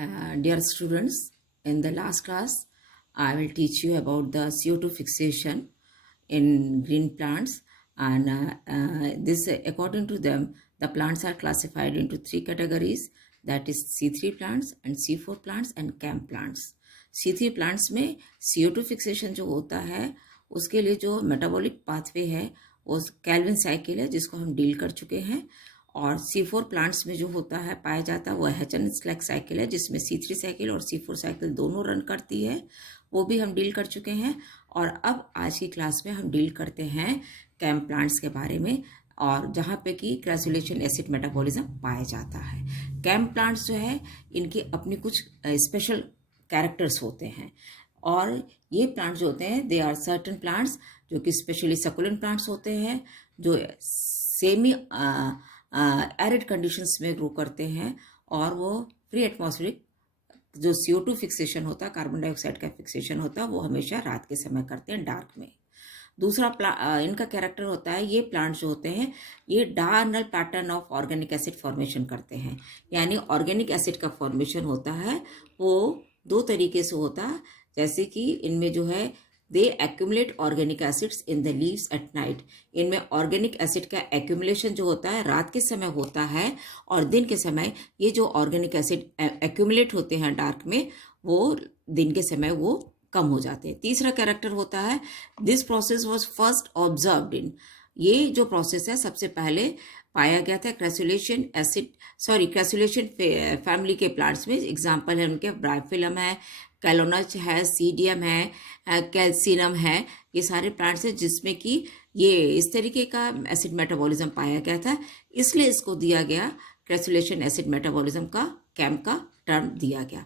Dear students, in the last class, I will teach you about the CO2 fixation in green plants. And this, according to them, the plants are classified into three categories, that is C3 plants and C4 plants and CAM plants. C3 plants में CO2 fixation जो होता है उसके लिए जो metabolic pathway है वो Calvin cycle है जिसको हम डील कर चुके हैं। और C4 प्लांट्स में जो होता है पाया जाता है वो हेचन-स्लैक साइकिल है जिसमें C3 साइकिल और C4 साइकिल दोनों रन करती है, वो भी हम डील कर चुके हैं। और अब आज की क्लास में हम डील करते हैं कैम प्लांट्स के बारे में, और जहाँ पे कि ग्रेजुलेशन एसिड मेटाबॉलिज्म पाया जाता है। कैम प्लांट्स जो है इनकी अपनी कुछ स्पेशल कैरेक्टर्स होते हैं, और ये प्लांट्स जो होते हैं दे आर सर्टन प्लांट्स जो कि स्पेशली सकुलेंट प्लांट्स होते हैं जो सेमी एरिड कंडीशंस में ग्रो करते हैं, और वो फ्री एटमॉस्फेरिक जो CO2 फिक्सेशन होता है, कार्बन डाइऑक्साइड का फिक्सेशन होता है, वो हमेशा रात के समय करते हैं, डार्क में। दूसरा इनका कैरेक्टर होता है, ये प्लांट्स जो होते हैं ये diagonal pattern of organic acid formation करते हैं, यानी ऑर्गेनिक एसिड का फॉर्मेशन होता है वो दो तरीके से होता है। जैसे कि इनमें जो है they accumulate organic acids in the leaves at night. इनमें ऑर्गेनिक एसिड का एक्यूमुलेशन जो होता है रात के समय होता है, और दिन के समय ये जो ऑर्गेनिक एसिड एक्यूमुलेट होते हैं डार्क में वो दिन के समय वो कम हो जाते हैं। तीसरा कैरेक्टर होता है this process was first observed in. ये जो प्रोसेस है सबसे पहले पाया गया था क्रैसुलेशन फैमिली के प्लांट्स में। एग्जाम्पल है उनके ब्राइफिलम है, कैलोनच है, सीडियम है, कैल्सिनम है, ये सारे प्लांट्स हैं जिसमें कि ये इस तरीके का एसिड मेटाबॉलिज्म पाया गया था, इसलिए इसको दिया गया क्रैसुलेशन एसिड मेटाबॉलिज्म का कैम का टर्म दिया गया।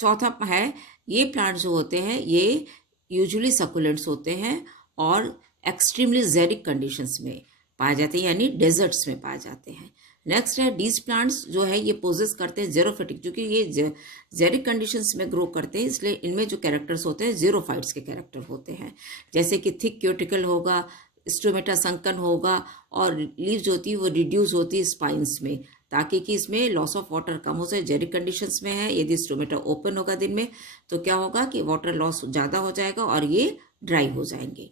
चौथा है ये प्लांट जो होते हैं ये यूजुअली सकुलेंट्स होते हैं और एक्सट्रीमली जेरिक कंडीशंस में पाए जाते हैं, यानी डेजर्ट्स में पाए जाते हैं। नेक्स्ट है डीज प्लांट्स जो है ये पोजेस करते हैं जेरोफिटिक, क्योंकि ये जेरिक कंडीशंस में ग्रो करते हैं इसलिए इनमें जो कैरेक्टर्स होते हैं जेरोफाइट्स के कैरेक्टर होते हैं। जैसे कि थिक क्यूटिकल होगा, स्टोमेटा संकन होगा, और लीव जो होती है वो रिड्यूस होती है स्पाइंस में, ताकि कि इसमें लॉस ऑफ वाटर कम हो जाए। जेरिक कंडीशंस में है, यदि स्टोमेटा ओपन होगा दिन में तो क्या होगा कि वाटर लॉस ज़्यादा हो जाएगा और ये ड्राई हो जाएंगे।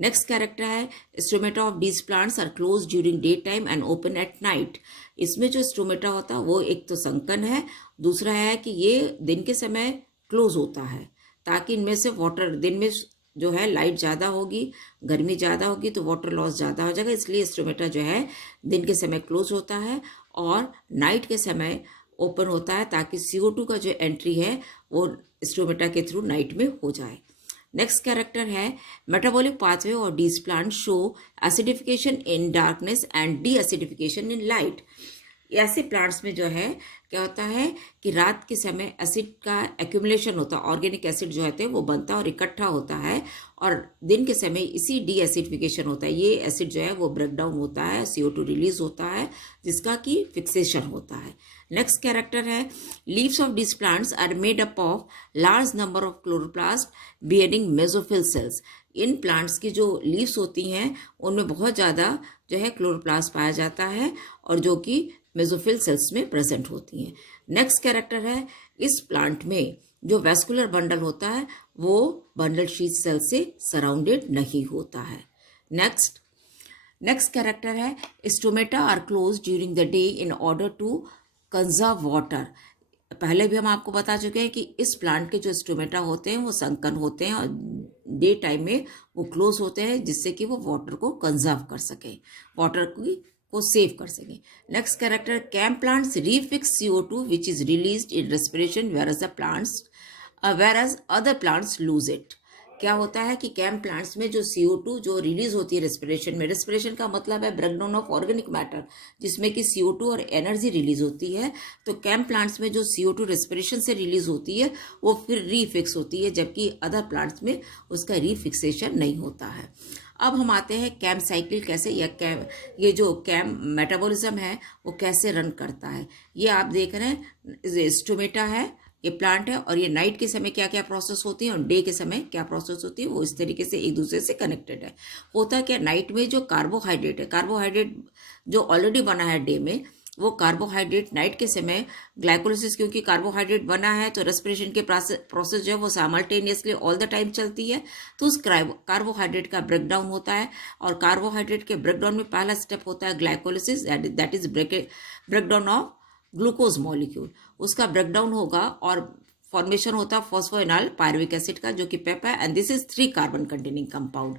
नेक्स्ट कैरेक्टर है stomata of these plants are close during day time and open at night. इसमें जो स्टोमेटा होता है वो एक तो संकन है, दूसरा है कि ये दिन के समय क्लोज होता है ताकि इनमें से वाटर दिन में जो है लाइट ज़्यादा होगी, गर्मी ज़्यादा होगी तो वाटर लॉस ज़्यादा हो जाएगा, इसलिए स्टोमेटा जो है दिन के समय क्लोज होता है और नाइट के समय ओपन होता है ताकि CO2 का जो एंट्री है वो स्टोमेटा के थ्रू नाइट में हो जाए। नेक्स्ट कैरेक्टर है मेटाबॉलिक पाथवे और these plant show acidification in darkness and deacidification in light. ऐसे प्लांट्स में जो है क्या होता है कि रात के समय एसिड का एक्यूमुलेशन होता है, ऑर्गेनिक एसिड जो होते हैं वो बनता है और इकट्ठा होता है, और दिन के समय इसी डी एसिडिफिकेशन होता है, ये एसिड जो है वो ब्रेक डाउन होता है, CO2 रिलीज होता है जिसका कि फिक्सेशन होता है। नेक्स्ट कैरेक्टर है leaves of this plants are made up of large number of chloroplast bearing mesophyll cells. इन प्लांट्स की जो लीव्स होती हैं उनमें बहुत ज़्यादा जो है क्लोरोप्लास्ट पाया जाता है और जो कि मेसोफिल सेल्स में प्रेजेंट होती हैं। नेक्स्ट कैरेक्टर है इस प्लांट में जो वेस्कुलर बंडल होता है वो बंडल शीथ सेल से सराउंडेड नहीं होता है। नेक्स्ट कैरेक्टर है stomata are close during the day in order to conserve water. पहले भी हम आपको बता चुके हैं कि इस प्लांट के जो स्टोमेटा होते हैं वो संकन होते हैं और डे टाइम में वो क्लोज होते हैं जिससे कि वो वाटर को कंजर्व कर सकें, वाटर को सेव कर सकें। Next character CAM plants refix CO2 which is released in respiration whereas other plants lose it. क्या होता है कि कैम प्लांट्स में जो CO2 जो रिलीज होती है रेस्पिरेशन में, रेस्पिरेशन का मतलब है ब्रेकडाउन ऑफ ऑर्गेनिक मैटर जिसमें कि CO2 और एनर्जी रिलीज होती है, तो कैम प्लांट्स में जो CO2 रेस्पिरेशन से रिलीज होती है वो फिर रीफिक्स होती है, जबकि अदर प्लांट्स में उसका रीफिक्सेशन नहीं होता है। अब हम आते हैं कैम साइकिल कैसे, या ये जो कैम मेटाबॉलिज्म है वो कैसे रन करता है। ये आप देख रहे हैं स्टोमेटा है, ये प्लांट है, और ये नाइट के समय क्या क्या प्रोसेस होती है और डे के समय क्या प्रोसेस होती है वो इस तरीके से एक दूसरे से कनेक्टेड है। होता क्या नाइट में जो कार्बोहाइड्रेट है, कार्बोहाइड्रेट जो ऑलरेडी बना है डे में वो कार्बोहाइड्रेट नाइट के समय ग्लाइकोलिसिस, क्योंकि कार्बोहाइड्रेट बना है तो रेस्पिरेशन के प्रोसेस जो है वो साइमल्टेनियसली ऑल द टाइम चलती है, तो उस कार्बोहाइड्रेट का ब्रेकडाउन होता है। और कार्बोहाइड्रेट के ब्रेकडाउन में पहला स्टेप होता है glycolysis, that is breakdown of glucose molecule. उसका ब्रेकडाउन होगा और फॉर्मेशन होता है फॉस्फोइनॉल पायरुविक एसिड का, जो कि पेप है, and this is 3 carbon containing compound.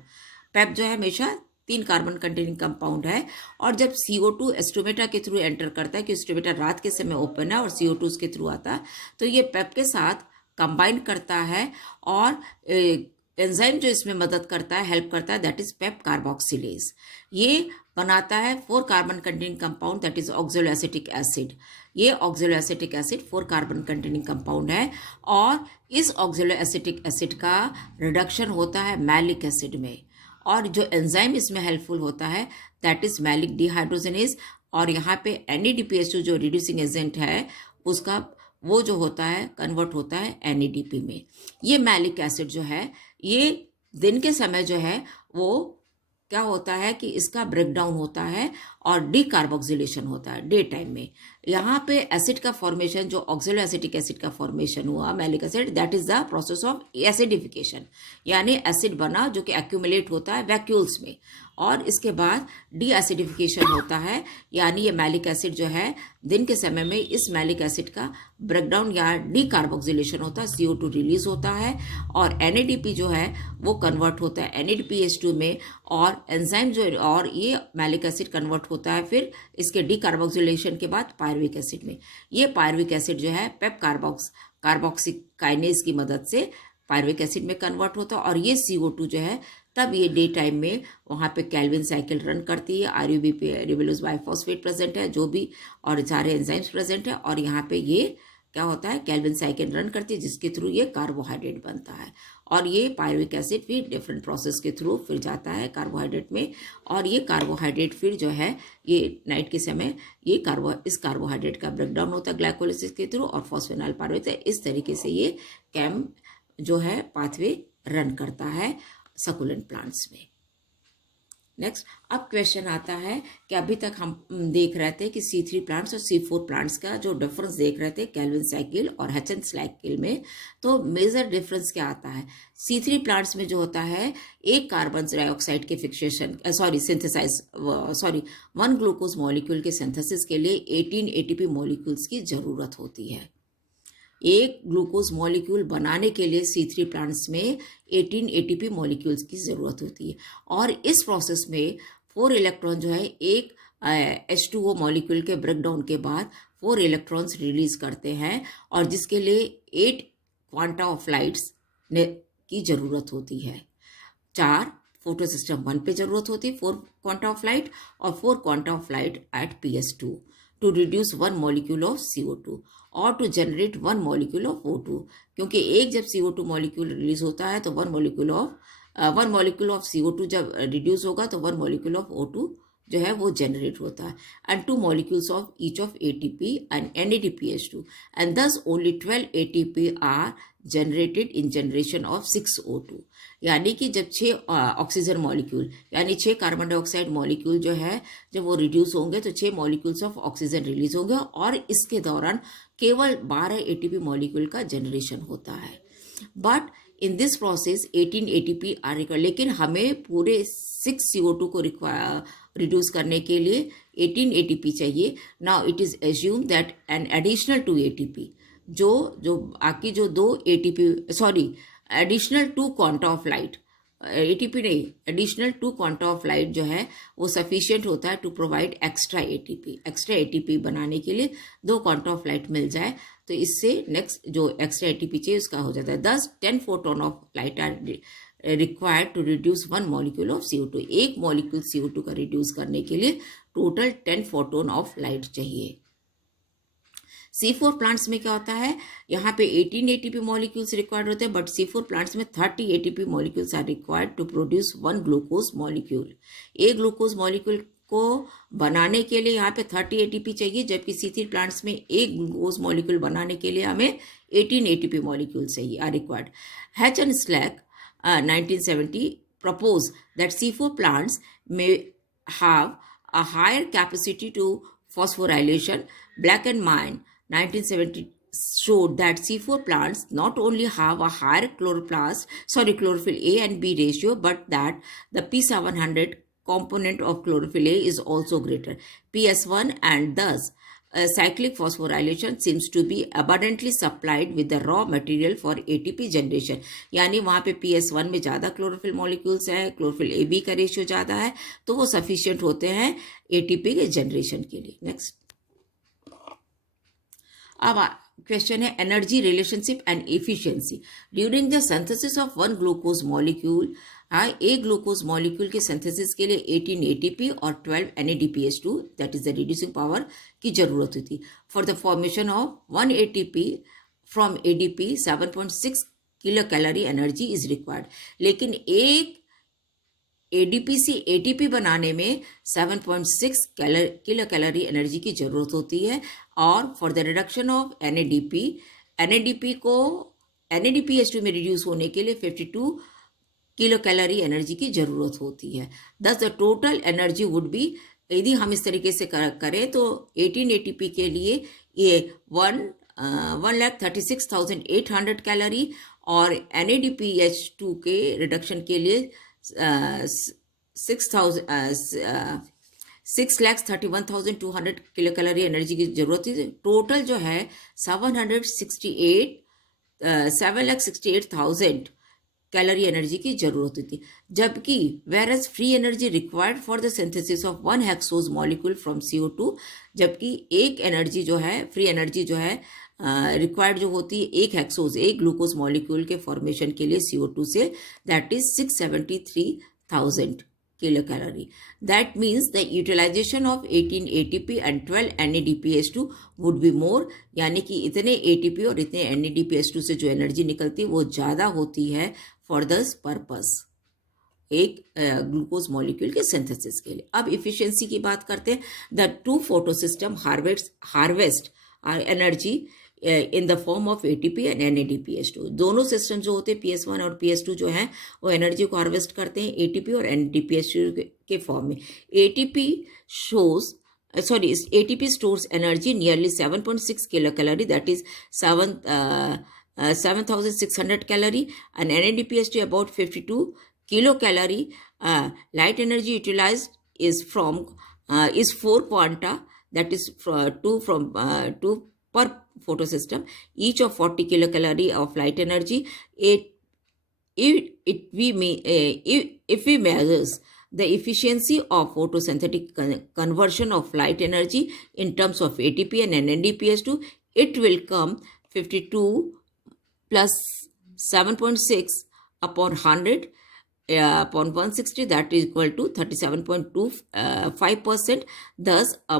PEP जो है हमेशा 3 कार्बन कंटेनिंग कंपाउंड है। और जब CO2 एस्टोमेटा के थ्रू एंटर करता है, कि एस्टोमेटा रात के समय ओपन है और CO2 उसके थ्रू आता है, तो ये पेप के साथ कंबाइन करता है और एंजाइम जो इसमें मदद करता है, हेल्प करता है, दैट इज पेप कार्बोक्सिलेज। ये बनाता है 4 carbon containing compound, that is oxaloacetic acid. ये oxaloacetic acid 4 carbon containing compound है, और इस ऑक्सैलोएसिटिक एसिड का रिडक्शन होता है मैलिक एसिड में। और जो एंजाइम इसमें हेल्पफुल होता है दैट इज मैलिक डिहाइड्रोजनेज। और यहाँ पे NADPH2 जो रिड्यूसिंग एजेंट है उसका वो जो होता है कन्वर्ट होता है NADP में। ये मैलिक एसिड जो है ये दिन के समय जो है वो क्या होता है कि इसका ब्रेकडाउन होता है और डीकार्बोक्सिलेशन होता है डे टाइम में। यहाँ पे एसिड का फॉर्मेशन, जो ऑक्सैलोएसिटिक एसिड का फॉर्मेशन हुआ malic acid, that is the process of acidification, यानी एसिड बना जो कि एक्यूमुलेट होता है वैक्यूल्स में, और इसके बाद डी एसिडिफिकेशन होता है, यानी ये मैलिक एसिड जो है दिन के समय में इस मैलिक एसिड का ब्रेकडाउन या डी कार्बोक्सिलेशन होता है, CO2 रिलीज होता है, और NADP जो है वो कन्वर्ट होता है NADPH2 में, और एंजाइम जो और ये मैलिक एसिड कन्वर्ट होता है फिर इसके डी कार्बोक्सिलेशन के बाद पायरुविक एसिड में। ये पायरुविक एसिड जो है पेप कार्बोक्सिकाइनेज की मदद से पायरुविक एसिड में कन्वर्ट होता है, और ये CO2 जो है तब ये डे टाइम में वहाँ पे कैल्विन साइकिल रन करती है। RUBP रिबेलोज बाइफॉस्फेट प्रेजेंट है जो भी, और सारे एंजाइम्स प्रेजेंट है, और यहाँ पे ये क्या होता है कैल्विन साइकिल रन करती है जिसके थ्रू ये कार्बोहाइड्रेट बनता है। और ये पायरुविक एसिड फिर डिफरेंट प्रोसेस के थ्रू फिर जाता है कार्बोहाइड्रेट में, और ये कार्बोहाइड्रेट फिर जो है ये नाइट के समय ये इस कार्बोहाइड्रेट का ब्रेकडाउन होता है ग्लाइकोलिसिस के थ्रू और फॉस्फेनॉल पायरुवेट। इस तरीके से ये कैम जो है पाथवे रन करता है सकुलेंट प्लांट्स में। नेक्स्ट अब क्वेश्चन आता है कि अभी तक हम देख रहे थे कि C3 प्लांट्स और C4 प्लांट्स का जो डिफरेंस देख रहे थे कैल्विन साइकिल और हचन साइकिल में, तो मेजर डिफरेंस क्या आता है। C3 प्लांट्स में जो होता है एक कार्बन डाइऑक्साइड के फिक्सेशन वन ग्लूकोज मॉलिक्यूल के सिंथेसिस के लिए 18 ATP मॉलिक्यूल्स की जरूरत होती है। एक ग्लूकोज मॉलिक्यूल बनाने के लिए C3 प्लांट्स में 18 ATP मॉलिक्यूल्स की ज़रूरत होती है, और इस प्रोसेस में 4 इलेक्ट्रॉन जो है एक H2O मॉलिक्यूल के ब्रेकडाउन के बाद 4 इलेक्ट्रॉन्स रिलीज करते हैं, और जिसके लिए 8 क्वांटा ऑफ लाइट्स की ज़रूरत होती है। 4 फोटो सिस्टम 1 पे ज़रूरत होती है 4 क्वांटा ऑफ लाइट, और 4 quanta of light at PS2 to reduce 1 molecule of CO2 और to generate 1 molecule of O2, क्योंकि एक जब CO2 मॉलिक्यूल रिलीज होता है तो 1 मॉलिक्यूल ऑफ CO2 जब रिड्यूस होगा तो 1 मॉलिक्यूल ऑफ O2 जो है वो जनरेट होता है, and 2 molecules of each of ATP and NADPH2, and thus only 12 ATP are generated in generation of 6 O2। यानी कि जब 6 ऑक्सीजन मॉलिक्यूल यानी 6 कार्बन डाइऑक्साइड मॉलिक्यूल जो है जब वो रिड्यूस होंगे तो 6 मॉलिक्यूल्स ऑफ ऑक्सीजन रिलीज होंगे, और इसके दौरान केवल 12 ATP मॉलिक्यूल का जनरेशन होता है। But in this process 18 ATP are required, लेकिन हमें पूरे 6 CO2 को रिड्यूस करने के लिए 18 ATP चाहिए। Now it is assume that an additional 2 ATP जो बाकी जो 2 ATP additional 2 quanta of light, ATP नहीं, एडिशनल 2 क्वांटा ऑफ लाइट जो है वो सफिशिएंट होता है टू प्रोवाइड एक्स्ट्रा ATP बनाने के लिए 2 क्वांटा ऑफ लाइट मिल जाए तो इससे नेक्स्ट जो एक्स्ट्रा ATP चाहिए उसका हो जाता है। 10 photon of light are required to reduce 1 molecule of CO2। एक मॉलिक्यूल CO2 का रिड्यूस करने के लिए टोटल 10 फोटोन ऑफ लाइट चाहिए। C4 प्लांट्स में क्या होता है, यहाँ पे 18 ATP मॉलिक्यूल्स रिक्वायर्ड होते हैं, बट C4 प्लांट्स में 30 ATP molecules are required to produce 1 glucose molecule. एक ग्लूकोज मॉलिक्यूल को बनाने के लिए यहाँ पे 30 ATP चाहिए, जबकि C3 प्लांट्स में एक ग्लूकोज मॉलिक्यूल बनाने के लिए हमें 18 ATP मॉलिक्यूल चाहिए are required. Hatch and Slack 1970 propose that C4 plants may have a higher capacity to phosphorylation, Black and Mine 1970 showed that C4 plants not only have a higher chlorophyll A and B ratio, but that the P700 component of chlorophyll A is also greater, PS1, and thus cyclic phosphorylation seems to be abundantly supplied with the raw material for ATP generation. यानी वहाँ पे PS1 में ज़्यादा chlorophyll molecules है, chlorophyll A B का ratio ज़्यादा है, तो वो सफिशियंट होते हैं ATP के जनरेशन के लिए. नेक्स्ट, अब क्वेश्चन है energy relationship and efficiency. During the synthesis of one glucose molecule, एक ग्लूकोज मॉलिक्यूल के सिंथेसिस के लिए 18 एटीपी और 12 NADPH2 that is the reducing power की जरूरत होती. For the formation of 1 ATP from ADP 7.6 kilo calorie energy is required. लेकिन एक ADP से ATP बनाने में 7.6 किलो कैलोरी एनर्जी की जरूरत होती है. और for the reduction of NADP को NADPH2 में रिड्यूस होने के लिए 52 किलो कैलोरी एनर्जी की जरूरत होती है. दस the total energy would be, यदि हम इस तरीके से करें तो 18 ATP के लिए ये 1,36,800 कैलोरी और NADPH2 के रिडक्शन के लिए 6,31,200 किलो कैलोरी एनर्जी की जरूरत थी. टोटल जो है 768,000 कैलोरी एनर्जी की जरूरत होती. जबकि whereas free energy required for the synthesis of 1 hexose molecule from CO2, जबकि एक एनर्जी जो है, फ्री एनर्जी जो है रिक्वायर्ड जो होती है एक ग्लूकोज मॉलिक्यूल के फॉर्मेशन के लिए CO2 से, that is 673,000 kilo calorie. That means the utilization of 18 ATP and 12 NADPH2 would be more. यानी कि इतने ATP और इतने NADPH2 से जो एनर्जी निकलती है वो ज़्यादा होती है फॉर दिस पर्पस, एक ग्लूकोज मॉलिक्यूल के सिंथेसिस के लिए. अब इफिशिएंसी की बात करते हैं. The two photo system harvest energy in the form of ATP and NADPH2. दोनों सिस्टम जो होते हैं PS1 और PS2 जो हैं वो एनर्जी को हार्वेस्ट करते हैं ATP और NADPH2 के फॉर्म में. ATP stores energy nearly 7.6 kilocalorie, that is 7,600 calorie, and NADPH2 about 52 kilocalorie. Light energy utilized is 4 quanta, that is 2 per photosystem, each of 40 kilocalorie of light energy. If we measures the efficiency of photosynthetic conversion of light energy in terms of ATP and NADPH2, it will come 52 plus 7.6 upon 100 upon 160, that is equal to 37.25%. Thus, a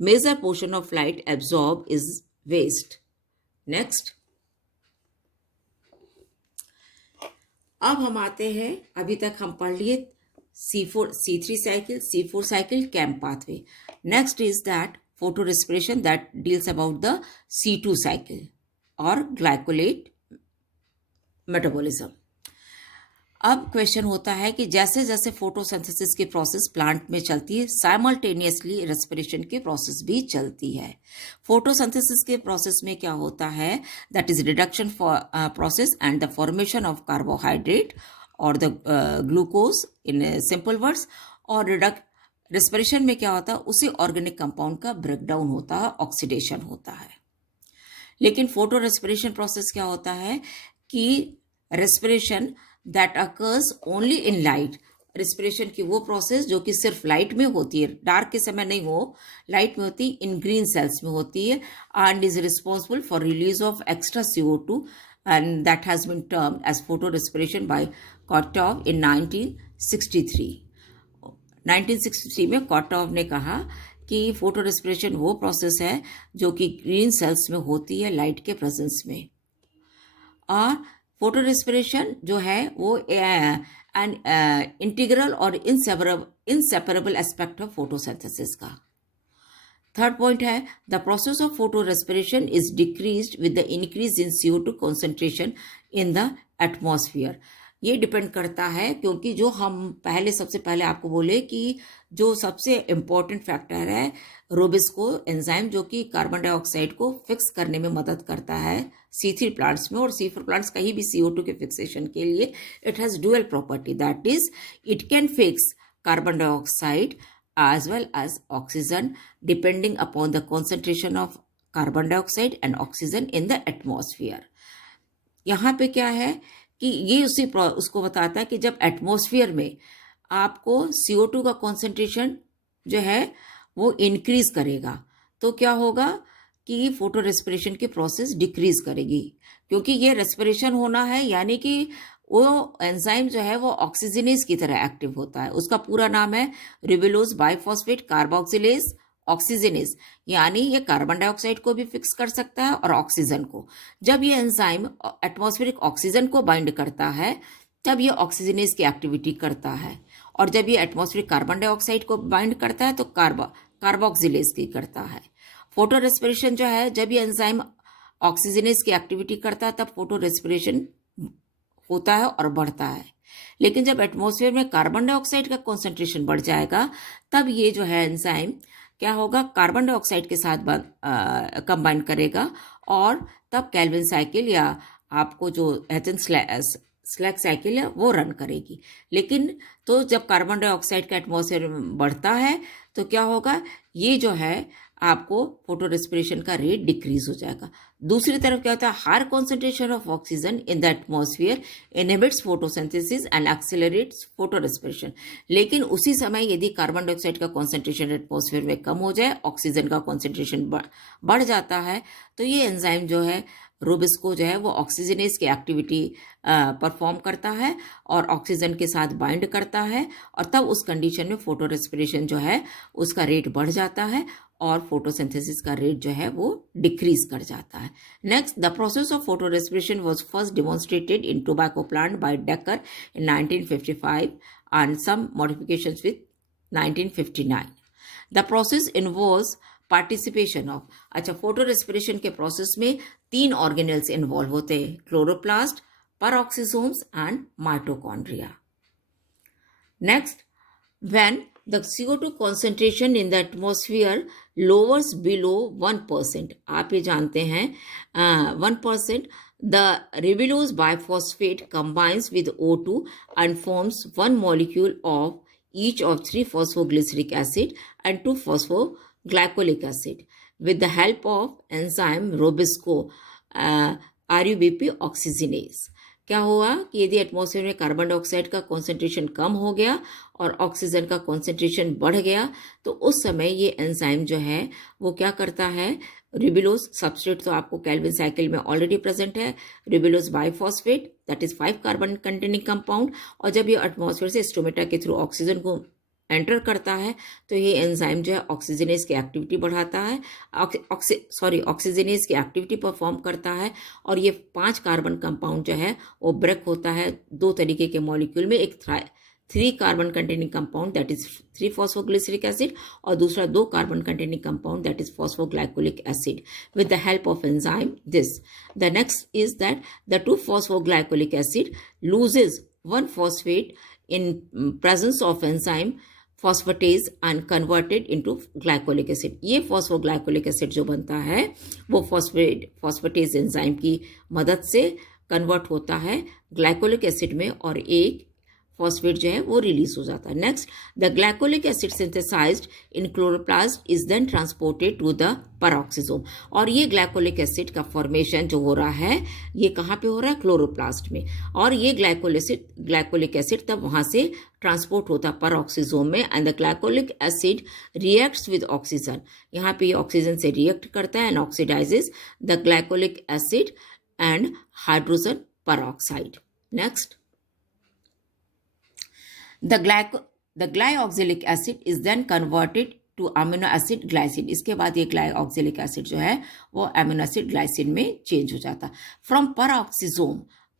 major portion of light absorbed is waste. Next. अब हम आते हैं, अभी तक हम पढ़ लिए C3 cycle, C4 cycle, CAM pathway. Next is that photorespiration that deals about the C2 cycle or glycolate metabolism. अब क्वेश्चन होता है कि जैसे जैसे फोटोसिंथेसिस की प्रोसेस प्लांट में चलती है, साइमल्टेनियसली रेस्पिरेशन की प्रोसेस भी चलती है. फोटोसिंथेसिस के प्रोसेस में क्या होता है, that is reduction process and the formation of carbohydrate और the glucose in simple words. और रेस्पिरेशन में क्या होता है, उसी ऑर्गेनिक कंपाउंड का ब्रेकडाउन होता है, ऑक्सीडेशन होता है. लेकिन फोटो रेस्पिरेशन प्रोसेस क्या होता है कि respiration that occurs only in light. Respiration की वो प्रोसेस जो कि सिर्फ लाइट में होती है, डार्क के समय नहीं, वो लाइट में होती है, इन ग्रीन सेल्स में होती है, and is responsible for release of extra CO2, and that has been termed as photorespiration by Kotov in 1963. 1963 में कॉटोव ने कहा कि फोटोरेस्पिरेशन वो प्रोसेस है जो कि ग्रीन सेल्स में होती है लाइट के प्रेजेंस में. और फोटोरेस्पिरेशन जो है वो एन इंटीग्रल और इनसेपरेबल एस्पेक्ट ऑफ फोटोसिंथेसिस का. थर्ड पॉइंट है, the process of फोटोरेस्पिरेशन is decreased with the increase in CO2 concentration in the atmosphere. ये डिपेंड करता है, क्योंकि जो हम सबसे पहले आपको बोले कि जो सबसे इम्पोर्टेंट फैक्टर है रोबिस्को एंजाइम, जो कि कार्बन डाइऑक्साइड को फिक्स करने में मदद करता है C3 प्लांट्स में। और C4 प्लांट्स कहीं भी CO2 के फिक्सेशन के लिए it has dual property, that is it can fix carbon dioxide as well as oxygen depending upon the concentration of carbon dioxide and oxygen in the atmosphere। यहाँ पे क्या है कि ये उसको बताता है कि जब एटमॉस्फेयर में आपको CO2 का कॉन्सेंट्रेशन जो है वो इंक्रीज करेगा तो क्या होगा कि फोटो रेस्पिरेशन की प्रोसेस डिक्रीज करेगी, क्योंकि ये रेस्पिरेशन होना है, यानी कि वो एंजाइम जो है वो ऑक्सीजनेज की तरह एक्टिव होता है। उसका पूरा नाम है रिबुलोज बाइफॉस्फेट कार्बोक्सिलेज ऑक्सीजनेज, यानी ये कार्बन डाइऑक्साइड को भी फिक्स कर सकता है और ऑक्सीजन को। जब ये एंजाइम एटमॉस्फेरिक ऑक्सीजन को बाइंड करता है तब ये ऑक्सीजनेज की एक्टिविटी करता है, और जब ये एटमॉस्फेरिक कार्बन डाइऑक्साइड को बाइंड करता है तो कार्बोक्सिलेज की करता है। फोटो रेस्पिरेशन जो है, जब ये एंजाइम ऑक्सीजनेज की एक्टिविटी करता है तब फोटो रेस्पिरेशन होता है और बढ़ता है। लेकिन जब एटमॉस्फेयर में कार्बन डाइऑक्साइड का कॉन्सेंट्रेशन बढ़ जाएगा तब ये जो है एंजाइम क्या होगा, कार्बन डाइऑक्साइड के साथ कंबाइन करेगा और तब केल्विन साइकिल या आपको जो एथेन स्लैग साइकिल है वो रन करेगी। लेकिन तो जब कार्बन डाइऑक्साइड का एटमॉस्फेयर में बढ़ता है तो क्या होगा, ये जो है आपको फोटो रेस्पिरेशन का रेट डिक्रीज हो जाएगा। दूसरी तरफ क्या होता है, higher concentration of oxygen in the atmosphere inhibits photosynthesis and accelerates photo respiration. लेकिन उसी समय यदि कार्बन डाइऑक्साइड का कॉन्सेंट्रेशन एटमॉस्फेयर में कम हो जाए, ऑक्सीजन का कॉन्सेंट्रेशन बढ़ जाता है, तो ये एंजाइम जो है रोबिस्को जो है वो ऑक्सीजनेज की एक्टिविटी परफॉर्म करता है और ऑक्सीजन के साथ बाइंड करता है, और तब उस कंडीशन में फोटो रेस्पिरेशन जो है उसका रेट बढ़ जाता है और फोटोसिंथेसिस का रेट जो है वो डिक्रीज कर जाता है। Next, the process of photo respiration was first demonstrated in tobacco plant by Decker in 1955 and some modifications with 1959। The process involves participation of, अच्छा, फोटो रेस्पिरेशन के प्रोसेस में 3 ऑर्गेनेल्स इन्वॉल्व होते हैं, chloroplast, peroxisomes and mitochondria। Next, when the CO2 concentration in the atmosphere lowers below 1%, आप ये जानते हैं 1%, the ribulose biphosphate combines with O2 and forms one molecule of each of 3 phosphoglyceric acid and 2 phosphoglycolic acid with the help of enzyme Robisco RUBP oxygenase। क्या हुआ कि यदि atmosphere में carbon dioxide का कॉन्सेंट्रेशन कम हो गया और ऑक्सीजन का कॉन्सेंट्रेशन बढ़ गया तो उस समय ये एंजाइम जो है वो क्या करता है, रिबुलोज सबस्ट्रेट तो आपको केल्विन साइकिल में ऑलरेडी प्रेजेंट है, ribulose biphosphate that is 5 carbon containing compound, और जब ये एटमॉस्फेयर से स्टोमेटा के थ्रू ऑक्सीजन को एंटर करता है तो ये एंजाइम जो है ऑक्सीजनेज की एक्टिविटी बढ़ाता है, ऑक्सीजनेज की एक्टिविटी परफॉर्म करता है, और ये 5 कार्बन कंपाउंड जो है वो ब्रेक होता है 2 तरीके के मॉलिक्यूल में, एक 3 carbon containing compound that is 3 phosphoglyceric acid और दूसरा 2 carbon containing compound that is phosphoglycolic acid with the help of enzyme this. The next is that the 2 phosphoglycolic acid loses 1 phosphate in presence of enzyme phosphatase and converted into glycolic acid. ये phosphoglycolic acid जो बनता है वो phosphatase enzyme की मदद से convert होता है ग्लाइकोलिक एसिड में और एक फॉस्फेट जो है वो रिलीज हो जाता है। Next, the glycolic acid synthesized in chloroplast is then transported to the peroxisome, और ये ग्लाइकोलिक एसिड का फॉर्मेशन जो हो रहा है ये कहाँ पे हो रहा है, क्लोरोप्लास्ट में, और ये ग्लाइकोलिक एसिड तब वहां से ट्रांसपोर्ट होता है पेरोक्सिसोम में, and the glycolic acid reacts with oxygen, यहाँ पे ये ऑक्सीजन से रिएक्ट करता है and oxidises the glycolic acid and hydrogen peroxide. Next, The glyoxylic acid is then converted to amino acid glycine। इसके बाद ये glyoxylic acid जो है वो amino acid glycine में चेंज हो जाता है। From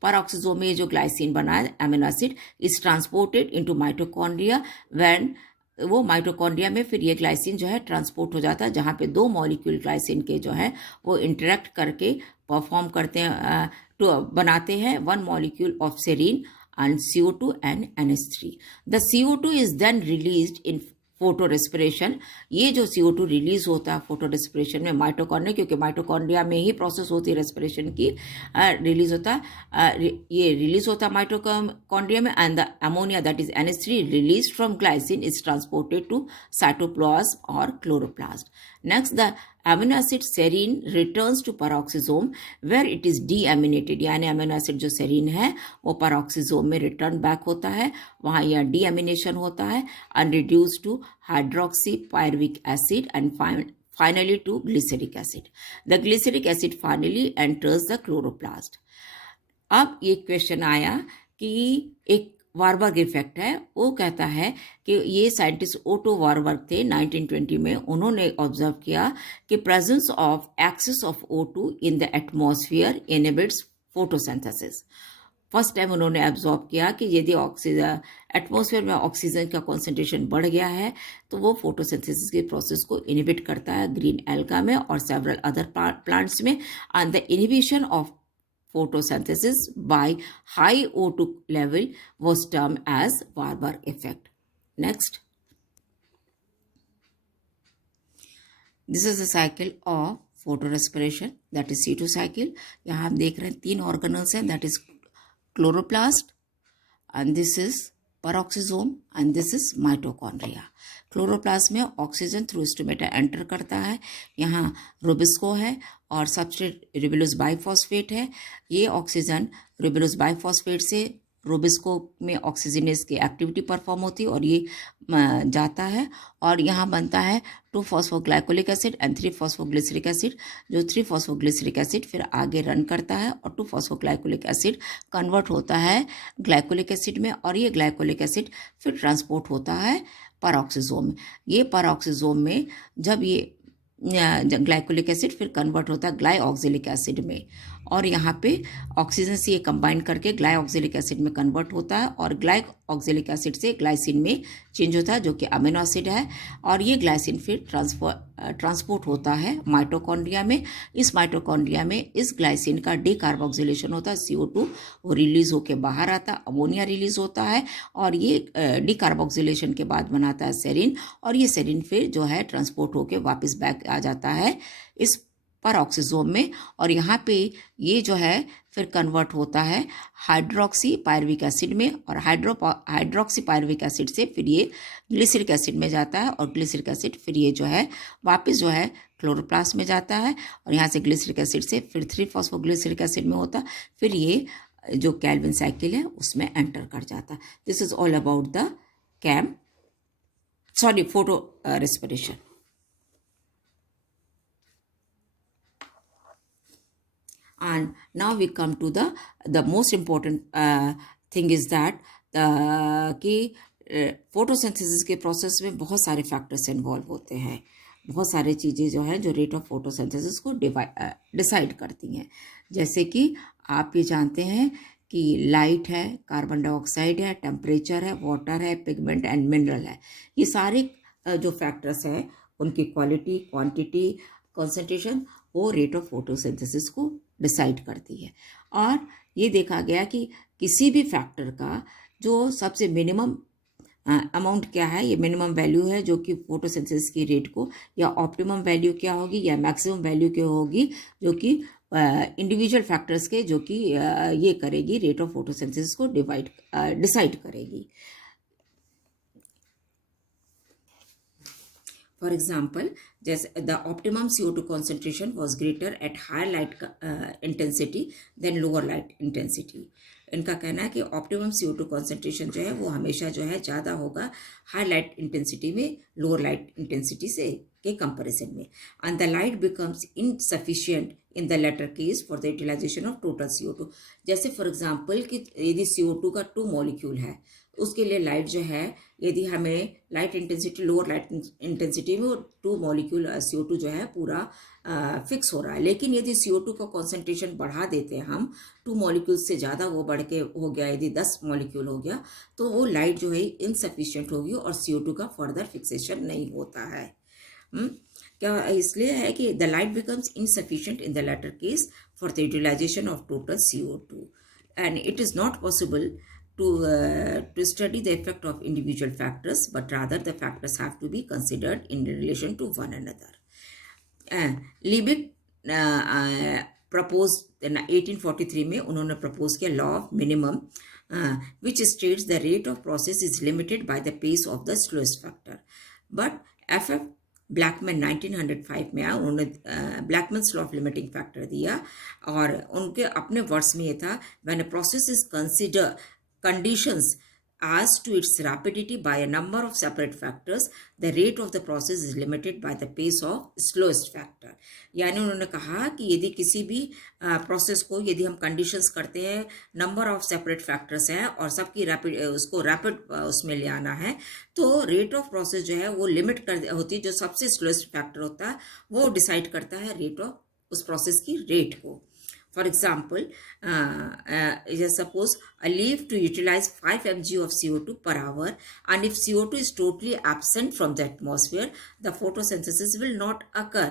peroxisome में जो ग्लाइसिन बना है amino acid is transported into mitochondria when वो माइटोकॉन्ड्रिया में फिर ये ग्लाइसिन जो है ट्रांसपोर्ट हो जाता है, जहाँ पे 2 मॉलिक्यूल ग्लाइसिन के जो है वो इंटरेक्ट करके परफॉर्म करते हैं बनाते हैं 1 molecule of serine and CO2 and NH3. The CO2 is then released in photo respiration. ये जो CO2 रिलीज होता है फोटो रेस्पिरेशन में माइटोकॉन्ड्रिया, क्योंकि माइटोकॉन्ड्रिया में ही प्रोसेस होती है रेस्पिरेशन की, रिलीज होता है, ये रिलीज होता है माइटोकॉन्ड्रिया में. And the ammonia that is NH3 release from glycine is transported to cytoplasm और chloroplast. Next the amino acid serine returns to peroxisome where it is deaminated. यानी अमीनो एसिड जो serine है वो peroxisome में return back होता है, वहाँ यह डीएमिनेशन होता है and reduced to hydroxy pyruvic acid and finally to glyceric acid. The glyceric acid finally enters the chloroplast. अब ये क्वेश्चन आया कि एक वारबर्ग इफेक्ट है. वो कहता है कि ये साइंटिस्ट ओटो वारबर्ग थे 1920 में. उन्होंने ऑब्जर्व किया कि presence of excess of O2 in the atmosphere inhibits photosynthesis. First time उन्होंने ऑब्जर्व किया कि यदि ऑक्सीजन एटमॉस्फेयर में ऑक्सीजन का कॉन्सेंट्रेशन बढ़ गया है तो वो फोटोसिंथेसिस के प्रोसेस को इनहिबिट करता है ग्रीन एल्गा में और सेवरल अदर प्लांट्स में. And the inhibition of photosynthesis by high O2 level was termed as Warburg effect. Next, this is the cycle of photorespiration, that is C2 cycle. यहाँ हम देख रहे हैं 3 organelles हैं, that is chloroplast and this is peroxisome and this is mitochondria. Chloroplast में oxygen through stomata enter करता है. यहाँ रुबिस्को है और सबस्ट्रेट रिबुलोस बाइफॉस्फेट है. ये ऑक्सीजन रिबुलोस बाइफॉस्फेट से रुबिस्को में ऑक्सीजनेस की एक्टिविटी परफॉर्म होती है और ये जाता है और यहाँ बनता है 2-फॉस्फोग्लाइकोलिक एसिड एंड 3-फॉस्फोग्लिसरिक एसिड. जो 3-फॉस्फोग्लिसरिक एसिड फिर आगे रन करता है और 2-फॉस्फोग्लाइकोलिक एसिड कन्वर्ट होता है ग्लाइकोलिक एसिड में और ये ग्लाइकोलिक एसिड फिर ट्रांसपोर्ट होता है पेरोक्सिसोम में. ये पेरोक्सिसोम में जब ये ग्लाइकोलिक एसिड फिर कन्वर्ट होता है ग्लाइऑक्सिलिक एसिड में और यहाँ पे ऑक्सीजन से ये कंबाइन करके ग्लाइऑक्सिलिक एसिड में कन्वर्ट होता है और ग्लाइऑक्सिलिक एसिड से ग्लाइसिन में चेंज होता है जो कि अमीनो एसिड है और ये ग्लाइसिन फिर ट्रांसपोर्ट होता है माइटोकॉन्ड्रिया में. इस माइटोकॉन्ड्रिया में इस ग्लाइसिन का डीकार्बोक्सिलेशन होता है, CO2 वो रिलीज होकर बाहर आता है, अमोनिया रिलीज होता है और ये डीकार्बोक्सिलेशन के बाद बनाता है सेरीन और ये सेरीन फिर जो है ट्रांसपोर्ट होकर वापस बैक आ जाता है इस पेरोक्सिसोम में और यहाँ पे ये जो है फिर कन्वर्ट होता है हाइड्रोक्सी पायरुविक एसिड में और हाइड्रोक्सी पायरुविक एसिड से फिर ये ग्लिसरिक एसिड में जाता है और ग्लिसरिक एसिड फिर ये जो है वापस जो है क्लोरोप्लास्ट में जाता है और यहाँ से ग्लिसरिक एसिड से फिर 3-फॉस्फोग्लिसरिक एसिड में होता है, फिर ये जो कैल्विन साइकिल है उसमें एंटर कर जाता है. This is all about the photo respiration. And now we come to the most important thing is that कि फोटोसिंथेसिस के प्रोसेस में बहुत सारे फैक्टर्स इन्वॉल्व होते हैं. बहुत सारी चीज़ें जो है जो रेट ऑफ फोटोसिंथेसिस को डिसाइड करती हैं. जैसे कि आप ये जानते हैं कि लाइट है, कार्बन डाइऑक्साइड है, टेम्परेचर है, वाटर है, पिगमेंट एंड मिनरल है. ये सारे जो फैक्टर्स हैं उनकी क्वालिटी, क्वांटिटी, कॉन्सेंट्रेशन वो रेट ऑफ फोटोसिंथेसिस को डिसाइड करती है. और ये देखा गया कि किसी भी फैक्टर का जो सबसे मिनिमम अमाउंट क्या है, ये मिनिमम वैल्यू है जो कि फोटोसिंथेसिस की रेट को, या ऑप्टिमम वैल्यू क्या होगी या मैक्सिमम वैल्यू क्या होगी जो कि इंडिविजुअल फैक्टर्स के जो कि ये करेगी रेट ऑफ फोटोसिंथेसिस को डिसाइड करेगी. For example, the optimum CO2 concentration was greater at higher light intensity than lower light intensity. इनका कहना है कि ऑप्टिमम CO2 कॉन्सेंट्रेशन जो है वो हमेशा जो है ज़्यादा होगा हाई लाइट इंटेंसिटी में लोअर लाइट इंटेंसिटी से के कंपैरिजन में. And the light becomes insufficient in the latter case for the utilization of total CO2. जैसे फॉर एग्जांपल कि यदि CO2 का 2 मॉलिक्यूल है उसके लिए लाइट जो है यदि हमें light intensity lower light intensity में 2 मॉलिक्यूल CO2 जो है पूरा फिक्स हो रहा है, लेकिन यदि CO2 का कॉन्सेंट्रेशन बढ़ा देते हैं हम 2 मॉलिक्यूल से ज़्यादा वो बढ़ के हो गया, यदि 10 मॉलिक्यूल हो गया तो वो लाइट जो है इनसफिशिएंट होगी और CO2 का फर्दर फिक्सेशन नहीं होता है. क्या इसलिए है कि the light becomes insufficient in the latter case for the utilization of total CO2 and it is not possible to study the effect of individual factors, but rather the factors have to be considered in relation to one another. Liebig propose 1843 में उन्होंने propose किया law of minimum which states the rate of process is limited by the pace of the slowest factor. But F Blackman 1905 में आया, उन्होंने Blackman's law of limiting factor दिया और उनके अपने वर्ड्स में ये था, when a process is consider conditions as to its rapidity by a number of separate factors, the rate of the process is limited by the pace of slowest factor. यानी उन्होंने कहा कि यदि किसी भी प्रोसेस को यदि हम कंडीशंस करते हैं, नंबर ऑफ सेपरेट फैक्टर्स हैं और सबकी रैपिड उसको रैपिड उसमें ले आना है, तो रेट ऑफ प्रोसेस जो है वो लिमिट कर होती है. जो सबसे स्लोएस्ट फैक्टर होता है वो डिसाइड करता है रेट ऑफ उस प्रोसेस की रेट को. For example, suppose a leaf to utilize 5 mg of CO2 per hour, and if CO2 is totally absent from the atmosphere, the photosynthesis will not occur.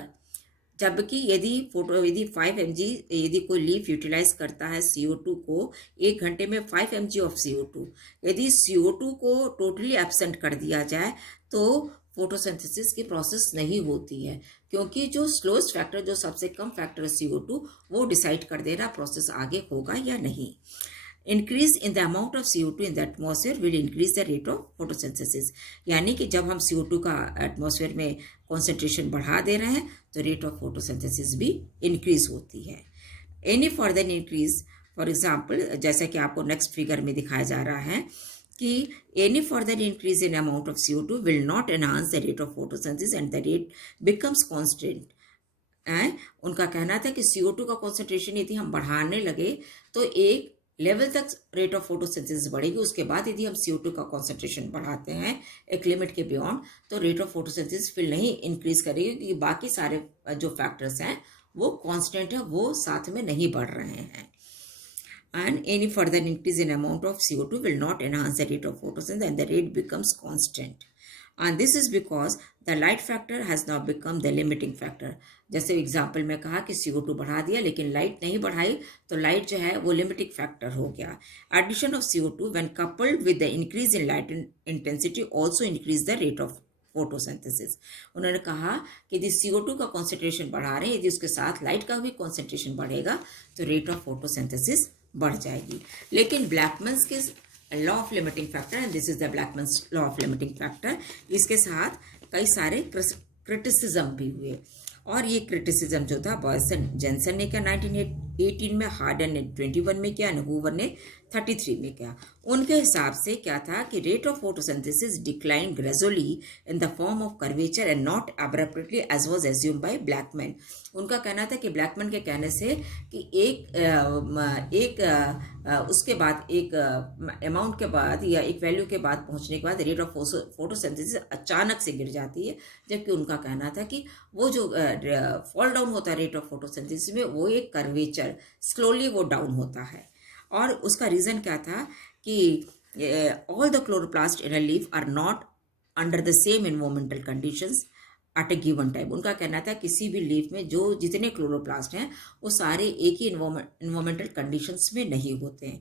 जबकि यदि 5 mg यदि कोई leaf utilise करता है CO2 को 1 घंटे में 5 mg ऑफ CO2, यदि CO2 को टोटली एब्सेंट कर दिया जाए तो फोटोसिंथेसिस की प्रोसेस नहीं होती है, क्योंकि जो स्लोएस्ट फैक्टर, जो सबसे कम फैक्टर है CO2, वो डिसाइड कर दे रहा प्रोसेस आगे होगा या नहीं. Increase in the amount of CO2 in the atmosphere will increase the rate of photosynthesis. यानी कि जब हम CO2 का एटमॉस्फेयर में कॉन्सेंट्रेशन बढ़ा दे रहे हैं तो रेट ऑफ फोटोसिंथेसिस भी इंक्रीज होती है. Any further increase, for example जैसा कि आपको नेक्स्ट फिगर में दिखाया जा रहा है कि any further increase in amount of CO2 will not enhance the rate of photosynthesis and the rate becomes constant. उनका कहना था कि CO2 का कॉन्सेंट्रेशन यदि हम बढ़ाने लगे तो एक लेवल तक रेट ऑफ फोटोसिंथेसिस बढ़ेगी, उसके बाद यदि हम CO2 का कॉन्सेंट्रेशन बढ़ाते हैं एक लिमिट के बियॉन्ड तो रेट ऑफ फोटोसिंथेसिस फिर नहीं इंक्रीज करेगी, क्योंकि बाकी सारे जो फैक्टर्स हैं वो कांस्टेंट है, वो साथ में नहीं बढ़ रहे हैं. And any further increase in amount of CO2 will not enhance the rate of photosynthesis and the rate becomes constant. And this is because the light factor has now become the limiting factor. जैसे example में कहा कि CO2 बढ़ा दिया लेकिन light नहीं बढ़ाई तो लाइट जो है वो लिमिटिंग फैक्टर हो गया. Addition of CO2 when coupled with the increase in light intensity also increase the rate of photosynthesis. उन्होंने कहा कि यदि CO2 का कॉन्सेंट्रेशन बढ़ा रहे हैं, यदि उसके साथ लाइट का भी कॉन्सेंट्रेशन बढ़ेगा तो रेट ऑफ फोटोसिंथेसिस बढ़ जाएगी. लेकिन ब्लैकमैन्स के law of limiting factor, and this is the Blackman's law of limiting factor, इसके साथ कई सारे क्रिटिसिज्म भी हुए. और ये क्रिटिसिज्म जो था बॉयसन जेंसन ने किया 1918 में, हार्डन ने 21 में किया, हूवर ने 33 में किया. उनके हिसाब से क्या था कि rate of photosynthesis decline gradually in the form of curvature and not abruptly as was assume by Blackman. उनका कहना था कि ब्लैकमैन के कहने से कि उसके बाद एक अमाउंट के बाद या एक वैल्यू के बाद पहुंचने के बाद रेट ऑफ फोटोसिंथेसिस अचानक से गिर जाती है, जबकि उनका कहना था कि वो जो फॉल डाउन होता है रेट ऑफ फोटोसिंथेसिस में वो एक कर्वेचर स्लोली वो डाउन होता है. और उसका रीज़न क्या था कि all the chloroplast in a leaf are not under the same environmental conditions at a given time. उनका कहना था किसी भी लीफ में जो जितने क्लोरोप्लास्ट हैं वो सारे एक ही इन्वायरमेंटल कंडीशंस में नहीं होते हैं.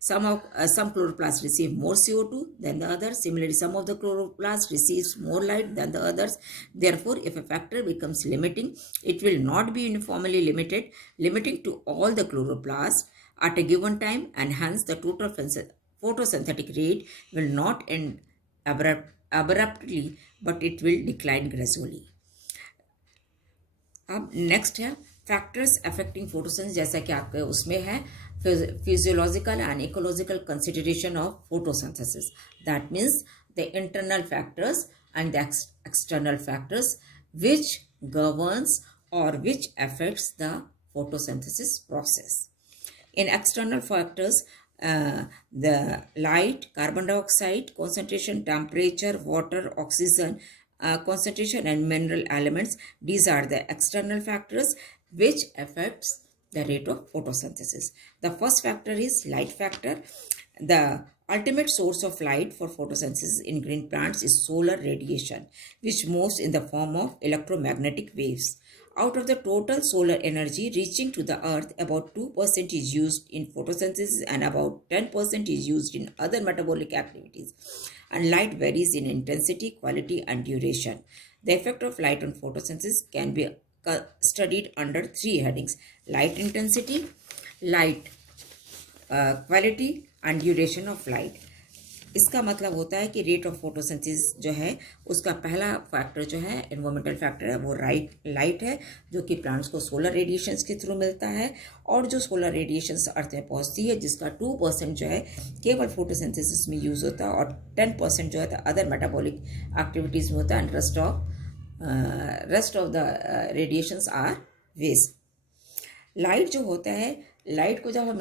some chloroplasts receive more CO2 than the others. Similarly, some of the chloroplasts receives more light than the others. Therefore, if a factor becomes limiting, it will not be uniformly limiting to all the chloroplasts at a given time, and hence the total photosynthetic rate will not end abruptly, but it will decline gradually. अब next है factors affecting photosynthesis. जैसा कि आपके उसमें है physiological and ecological consideration of photosynthesis. That means the internal factors and the external factors which governs और which affects the photosynthesis process. In external factors, the light, carbon dioxide concentration, temperature, water, oxygen concentration, and mineral elements. These are the external factors which affects the rate of photosynthesis. The first factor is light factor. The ultimate source of light for photosynthesis in green plants is solar radiation, which moves in the form of electromagnetic waves. Out of the total solar energy reaching to the earth, about 2% is used in photosynthesis and about 10% is used in other metabolic activities. And light varies in intensity, quality, and duration. The effect of light on photosynthesis can be studied under 3 headings: light intensity, light quality, and duration of light. इसका मतलब होता है कि rate of photosynthesis जो है उसका पहला factor जो है एनवायरमेंटल फैक्टर है, वो लाइट है, जो कि प्लांट्स को सोलर रेडिएशंस के थ्रू मिलता है। और जो सोलर रेडिएशंस अर्थ में पहुंचती है, जिसका 2% जो है केवल फोटोसिंथेसिस में यूज़ होता है और 10% जो है अदर मेटाबॉलिक एक्टिविटीज़ में होता है। And rest of the radiations are waste. Light जो होता है, लाइट को जब हम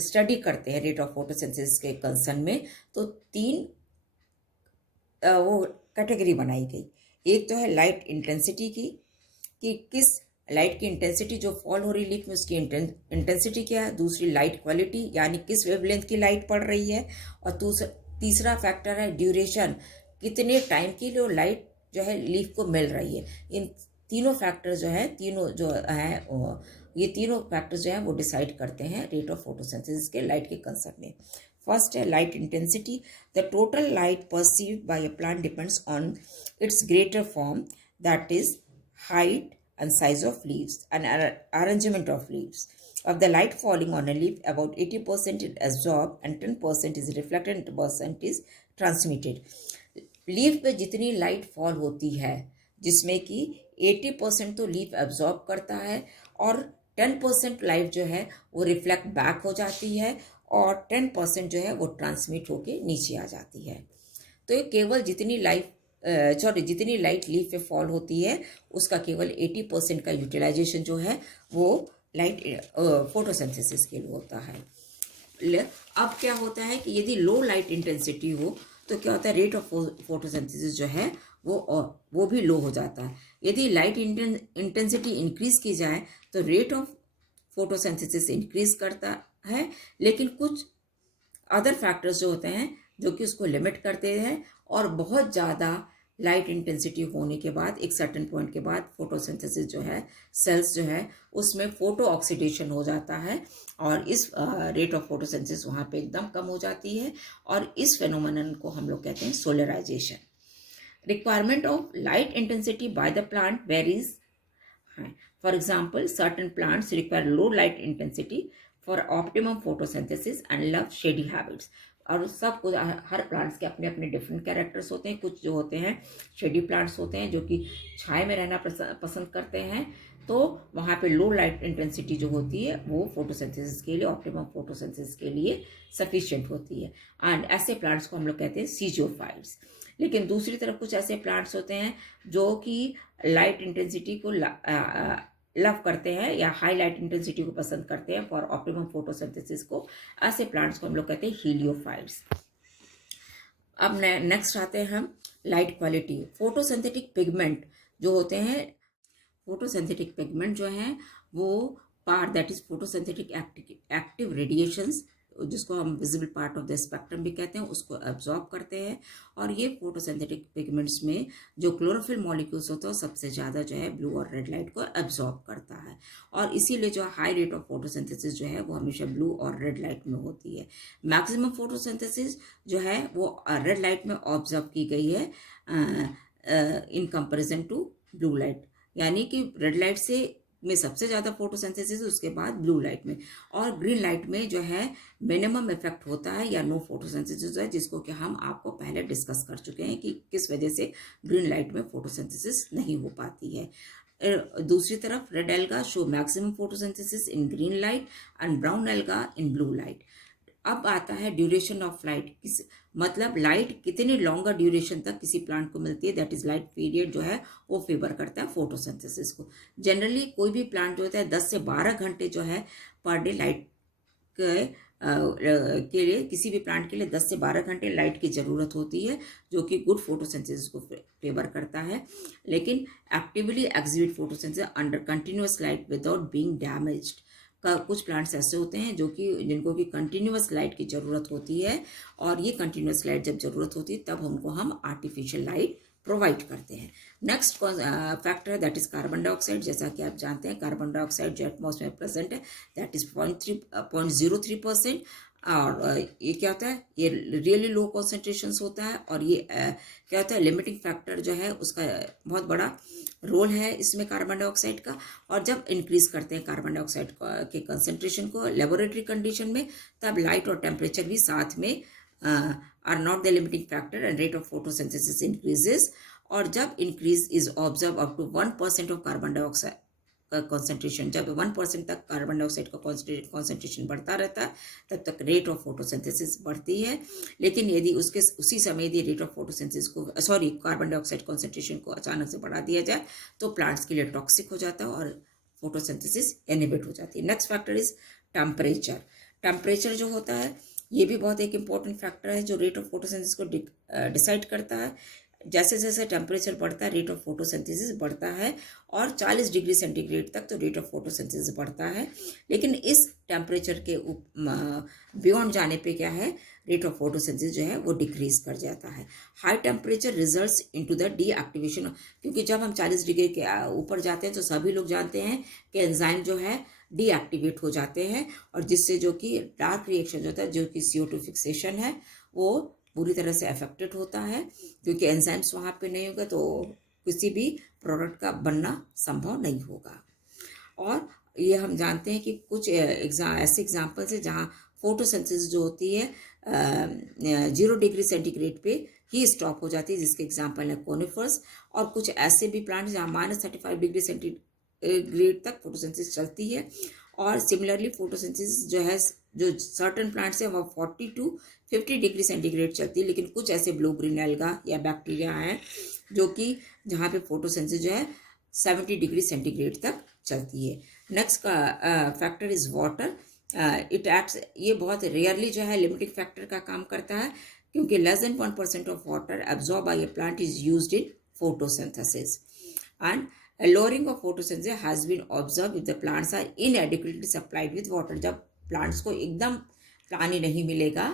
स्टडी करते हैं रेट ऑफ फोटोसिंथेसिस के कंसर्न में, तो 3 वो कैटेगरी बनाई गई। एक तो है लाइट इंटेंसिटी की, कि किस लाइट की इंटेंसिटी जो फॉल हो रही लीफ में उसकी इंटेंसिटी क्या है। दूसरी लाइट क्वालिटी, यानी किस वेवलेंथ की लाइट पड़ रही है। और तीसरा फैक्टर है ड्यूरेशन, कितने टाइम की जो लाइट जो है लीफ को मिल रही है। इन तीनों फैक्टर जो है, ये तीनों फैक्टर्स जो हैं वो डिसाइड करते हैं रेट ऑफ फोटोसिंथेसिस के लाइट के कंसर्न में। फर्स्ट है light intensity. The total light perceived bye a plant depends on it's greater form, that is height and size of leaves and arrangement of leaves. Of the light falling on a leaf, about 80% is absorbed and 10% is reflected and 10% is transmitted. Leaf पे जितनी light fall होती है, जिसमें कि 80% तो leaf absorb करता है और 10% लाइट जो है वो रिफ्लेक्ट बैक हो जाती है और 10% जो है वो ट्रांसमिट होके नीचे आ जाती है। तो ये केवल जितनी लाइट लीफ पे फॉल होती है उसका केवल 80% का यूटिलाइजेशन जो है वो लाइट फोटोसिंथेसिस के लिए होता है। अब क्या होता है कि यदि लो लाइट इंटेंसिटी हो तो क्या होता है, रेट ऑफ फोटोसिंथेसिस जो है वो भी लो हो जाता है। यदि लाइट इंटेंसिटी इंक्रीज की जाए तो रेट ऑफ फोटोसिंथेसिस इंक्रीज करता है, लेकिन कुछ अदर फैक्टर्स जो होते हैं जो कि उसको लिमिट करते हैं। और बहुत ज़्यादा लाइट इंटेंसिटी होने के बाद, एक सर्टेन पॉइंट के बाद फोटोसिंथेसिस जो है, सेल्स जो है उसमें फोटो ऑक्सीडेशन हो जाता है और इस रेट ऑफ फोटोसिंथेसिस वहाँ पे एकदम कम हो जाती है। और इस फेनोमेनन को हम लोग कहते हैं solarization. Requirement of light intensity by the plant varies. For example, certain plants require low light intensity for optimum photosynthesis and love shady habits. और सबको, हर प्लांट्स के अपने अपने डिफरेंट कैरेक्टर्स होते हैं। कुछ जो होते हैं शेडी प्लांट्स होते हैं जो कि छाए में रहना पसंद करते हैं, तो वहाँ पे लो लाइट इंटेंसिटी जो होती है वो फोटोसिंथेसिस के लिए, ऑप्टिमम फोटोसिंथेसिस के लिए सफिशिएंट होती है। एंड ऐसे प्लांट्स को हम लोग कहते हैं सीजियोफाइट्स। लेकिन दूसरी तरफ कुछ ऐसे प्लांट्स होते हैं जो कि लाइट इंटेंसिटी को लव करते हैं या हाई लाइट इंटेंसिटी को पसंद करते हैं फॉर ऑप्टिमम फोटोसिंथेसिस को। ऐसे प्लांट्स को हम लोग कहते हैं हीलियोफाइट्स। अब नेक्स्ट आते हैं हम लाइट क्वालिटी। फोटोसिंथेटिक पिगमेंट जो होते हैं, फोटोसिंथेटिक पिगमेंट जो हैं वो part, that is photosynthetic active radiations, जिसको हम visible part of the spectrum भी कहते हैं, उसको एब्जॉर्ब करते हैं। और ये फोटोसिंथेटिक पिगमेंट्स में जो क्लोरोफिल मॉलिक्यूल्स होते हैं सबसे ज़्यादा जो है ब्लू और रेड लाइट को एब्जॉर्ब करता है। और इसीलिए जो हाई रेट ऑफ फोटोसिंथेसिस जो है वो हमेशा ब्लू और रेड लाइट में होती है। मैक्सिमम फोटोसिंथेसिस जो है वो रेड लाइट में ऑब्जर्व की गई है in comparison to blue light, यानी कि रेड लाइट में सबसे ज़्यादा फोटोसिंथेसिस, उसके बाद ब्लू लाइट में। और ग्रीन लाइट में जो है मिनिमम इफेक्ट होता है या नो फोटोसिंथेसिस है, जिसको कि हम आपको पहले डिस्कस कर चुके हैं कि किस वजह से ग्रीन लाइट में फोटोसिंथेसिस नहीं हो पाती है। दूसरी तरफ red alga show maximum photosynthesis in green light and brown alga in blue light. अब आता है ड्यूरेशन ऑफ लाइट, मतलब लाइट कितनी लॉन्गर ड्यूरेशन तक किसी प्लांट को मिलती है, दैट इज लाइट पीरियड जो है वो फेवर करता है फोटोसिंथेसिस को। जनरली कोई भी प्लांट जो होता है 10 से 12 घंटे जो है पर डे लाइट के लिए, किसी भी प्लांट के लिए 10 से 12 घंटे लाइट की ज़रूरत होती है, जो कि गुड फोटोसिंथेसिस को फेवर करता है। लेकिन actively exhibit photosynthesis under continuous light without being damaged का कुछ प्लांट्स ऐसे होते हैं जिनको कि कंटिन्यूअस लाइट की ज़रूरत होती है। और ये कंटिन्यूअस लाइट जब ज़रूरत होती है तब उनको हम आर्टिफिशियल लाइट प्रोवाइड करते हैं। नेक्स्ट फैक्टर है दैट इज कार्बन डाइऑक्साइड। जैसा कि आप जानते हैं कार्बन डाइऑक्साइड जो एटमॉस्फेयर में प्रेजेंट है दैट इज 0.03%। और ये क्या होता है, ये रियली लो कॉन्सेंट्रेशंस होता है। और ये क्या होता है, लिमिटिंग फैक्टर जो है उसका बहुत बड़ा रोल है इसमें कार्बन डाइऑक्साइड का। और जब इंक्रीज करते हैं कार्बन डाइऑक्साइड के कंसेंट्रेशन को लेबोरेटरी कंडीशन में, तब लाइट और टेम्परेचर भी साथ में are not the limiting factor and rate of photosynthesis increases. और जब increase is observe up to 1% of carbon dioxide का कॉन्सेंट्रेशन, जब 1% तक कार्बन डाइऑक्साइड का कॉन्सेंट्रेशन बढ़ता रहता है तब तक रेट ऑफ फोटोसिंथेसिस बढ़ती है। लेकिन यदि उसी समय यदि रेट ऑफ फोटोसिंथेसिस को कार्बन डाइऑक्साइड कॉन्सेंट्रेशन को अचानक से बढ़ा दिया जाए तो प्लांट्स के लिए टॉक्सिक हो जाता है और फोटोसिंथेसिस इनहिबिट हो जाती है। Next factor is temperature. Temperature जो होता है ये भी बहुत एक इंपॉर्टेंट फैक्टर है जो रेट ऑफ फोटोसिंथेसिस को डिसाइड करता है। जैसे जैसे टेम्परेचर बढ़ता है रेट ऑफ फोटोसिंथेसिस बढ़ता है, और 40 डिग्री सेंटीग्रेड तक तो रेट ऑफ फोटोसिंथेसिस बढ़ता है। लेकिन इस टेम्परेचर के बियॉन्ड जाने पे क्या है, रेट ऑफ फोटोसिंथेसिस जो है वो डिक्रीज कर जाता है। High temperature results into the deactivation, क्योंकि जब हम 40 डिग्री के ऊपर जाते हैं तो सभी लोग जानते हैं कि एंजाइम जो है डीएक्टिवेट हो जाते हैं, और जिससे जो कि डार्क रिएक्शन होता है, जो कि CO2 फिक्सेशन है, वो पूरी तरह से अफेक्टेड होता है। क्योंकि एंजाइम्स वहाँ पे नहीं होगा तो किसी भी प्रोडक्ट का बनना संभव नहीं होगा। और ये हम जानते हैं कि कुछ ऐसे एग्जाम्पल्स है जहाँ फोटोसिंथेसिस जो होती है 0 डिग्री सेंटीग्रेड पे ही स्टॉप हो जाती है, जिसके एग्जाम्पल है कोनिफर्स। और कुछ ऐसे भी प्लांट जहाँ -35 डिग्री सेंटीग्रेड तक फोटोसिंथेसिस चलती है। और सिमिलरली फोटोसिंथेसिस जो है, जो सर्टन प्लांट्स है वह 40 to 50 डिग्री सेंटीग्रेड चलती है। लेकिन कुछ ऐसे ब्लू ग्रीन एल्गा या बैक्टीरिया हैं जो कि जहाँ पे फोटोसिंथेसिस जो है 70 डिग्री सेंटीग्रेड तक चलती है। नेक्स्ट का factor is water. It acts, ये बहुत रेयरली जो है लिमिटिंग फैक्टर का काम करता है, क्योंकि less than 1% of water absorb by A plant is used in photosynthesis. And lowering of photosynthesis has been observed if the plants are inadequately supplied with water। जब प्लांट्स को एकदम पानी नहीं मिलेगा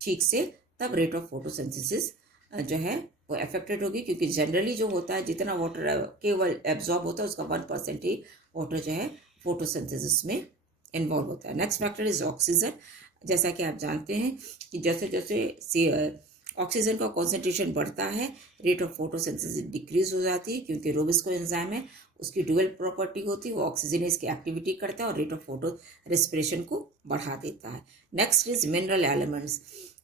ठीक से, तब रेट ऑफ फोटोसिंथेसिस जो है वो अफेक्टेड होगी। क्योंकि जनरली जो होता है जितना वाटर केवल एब्जॉर्ब होता है उसका 1% ही वाटर जो है फोटोसिंथेसिस में इन्वॉल्व होता है। Next factor is oxygen. जैसा कि आप जानते हैं कि जैसे जैसे ऑक्सीजन का कॉन्सेंट्रेशन बढ़ता है रेट ऑफ फोटोसिंथेसिस डिक्रीज हो जाती है, क्योंकि रोबिस्को एंजाइम है उसकी डुअल प्रॉपर्टी होती है, वो ऑक्सीजनेज की एक्टिविटी करता है और रेट ऑफ फोटो रेस्पिरेशन को बढ़ा देता है। Next is mineral elements.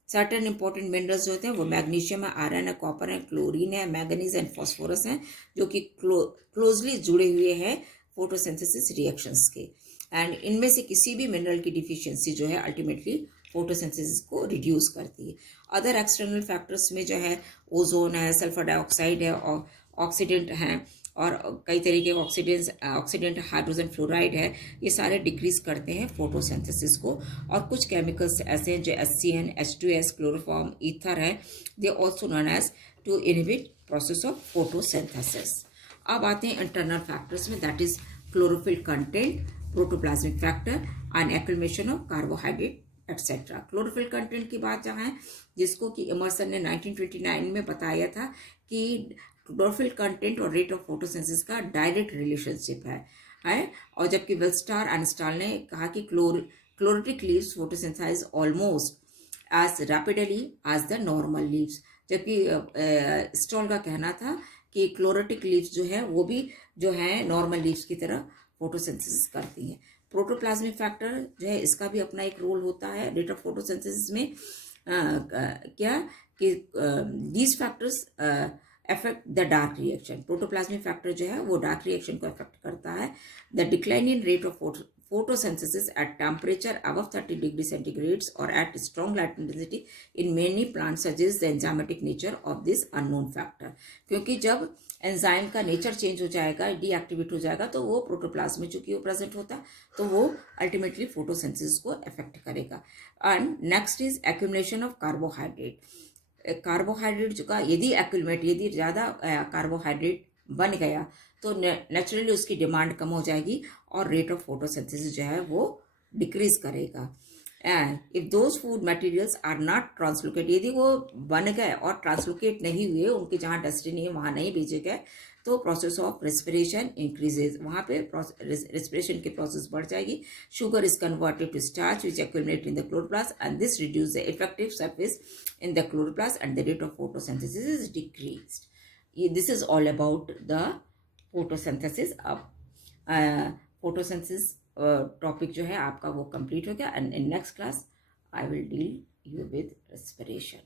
Certain important minerals जो होते हैं वो मैग्नीशियम है, आयरन है, कॉपर है, क्लोरीन है, मैंगनीज एंड फॉस्फोरस हैं, जो कि क्लोजली जुड़े हुए हैं फोटोसिंथेसिस रिएक्शंस के। एंड इनमें से किसी भी मिनरल की डिफिशियंसी जो है अल्टीमेटली फोटोसिंथेसिस को रिड्यूस करती है। अदर एक्सटर्नल फैक्टर्स में जो है ओजोन है, सल्फर डाइऑक्साइड है, और ऑक्सीडेंट हैं, और कई तरीके के ऑक्सीडेंट हाइड्रोजन फ्लोराइड है, ये सारे डिक्रीज करते हैं फोटोसिंथेसिस को। और कुछ केमिकल्स ऐसे हैं जो HCN, H2S, क्लोरोफॉर्म, ईथर है, they also known as to inhibit process of photosynthesis. अब आते हैं इंटरनल फैक्टर्स में, that is chlorophyll content, protoplasmic factor and accumulation of carbohydrate etcetera. Chlorophyll content की बात जहाँ है, जिसको कि इमर्सन ने 1929 में बताया था कि क्लोरोफिल कंटेंट और रेट ऑफ फोटोसिंथेसिस का डायरेक्ट रिलेशनशिप है। और जबकि विल्स्टर एंड स्टाल ने कहा कि chlorotic leaves photosynthesise almost as rapidly as the normal leaves. जबकि स्टॉल का कहना था कि क्लोरोटिक लीव्स जो है वो भी जो है नॉर्मल लीव्स की तरह फोटोसिंथेसिस करती हैं। प्रोटोप्लाज्मिक फैक्टर जो है इसका भी अपना एक रोल होता है रेट ऑफ फोटोसिंथेसिस में। क्या कि these factors affect the dark reaction. Protoplasmic factor जो है वो डार्क रिएक्शन को अफेक्ट करता है। The decline in rate of photosynthesis at temperature above 30 degree centigrade or at strong light intensity in many plants suggests the enzymatic nature of this unknown factor। क्योंकि जब enzyme का nature change हो जाएगा, deactivate हो जाएगा, तो वो protoplasm में चूंकि वो प्रेजेंट होता है तो वो अल्टीमेटली फोटोसिंथेसिस को अफेक्ट करेगा। And next is accumulation of carbohydrate. Carbohydrate जो का यदि ज़्यादा कार्बोहाइड्रेट बन गया तो नेचुरली उसकी डिमांड कम हो जाएगी और रेट ऑफ फोटोसिंथेसिस जो है वो डिक्रीज करेगा। If those food materials are not translocate, यदि वो बन गए और ट्रांसलोकेट नहीं हुए, उनके जहाँ डेस्टिनी है वहाँ नहीं भेजे गए, तो प्रोसेस ऑफ रेस्पिरेशन इंक्रीजेज, वहाँ पे रेस्पिरेशन की प्रोसेस बढ़ जाएगी. Sugar is converted to starch which accumulate in the chloroplast and this reduce the effective surface in the chloroplast and the rate of photosynthesis is decreased. This is all about the photosynthesis. अब photosynthesis topic जो है आपका वो complete हो गया, and in next class I will deal you with respiration.